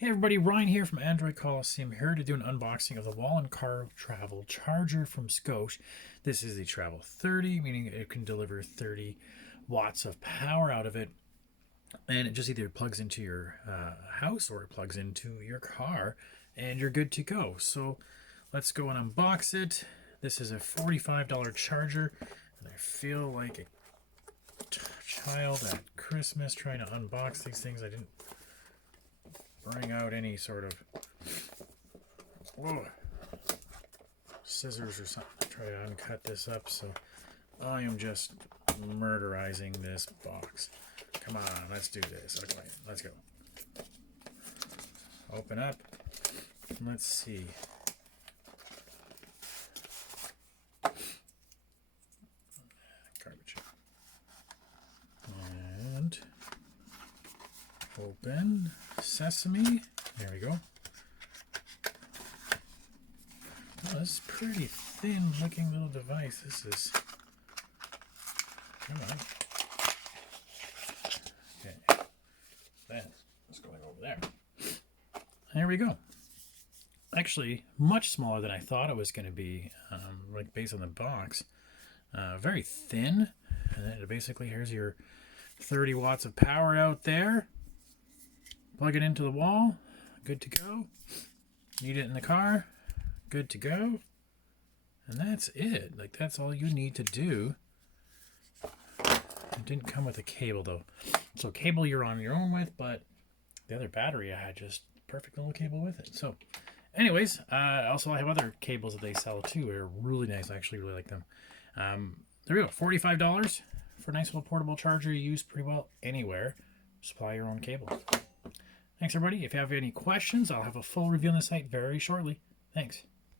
Hey everybody, Ryan here from Android Coliseum, here to do an unboxing of the wall and car travel charger from Scosche. This is the Traveler30, meaning it can deliver 30 watts of power out of it. And it just either plugs into your house or it plugs into your car and you're good to go. So let's go and unbox it. This is a $45 charger and I feel like a child at Christmas trying to unbox these things. I didn't bring out any sort of scissors or something to try to uncut this up, so I am just murderizing this box. Come on, let's do this. Okay, let's go. Open up. Let's see. Garbage. And open sesame. There we go. Oh, this is pretty thin looking little device. This is, come on. Okay, that's going over there. There we go. Actually, much smaller than I thought it was going to be, like based on the box. Very thin. And then basically, here's your 30 watts of power out there. Plug it into the wall, good to go. Need it in the car, good to go. And that's it. Like, that's all you need to do. It didn't come with a cable though. So cable you're on your own with, but the other battery I had just perfect little cable with it. So anyways, also I have other cables that they sell too. They're really nice. I actually really like them. There we go, $45 for a nice little portable charger you use pretty well anywhere. Supply your own cable. Thanks, everybody. If you have any questions, I'll have a full review on the site very shortly. Thanks.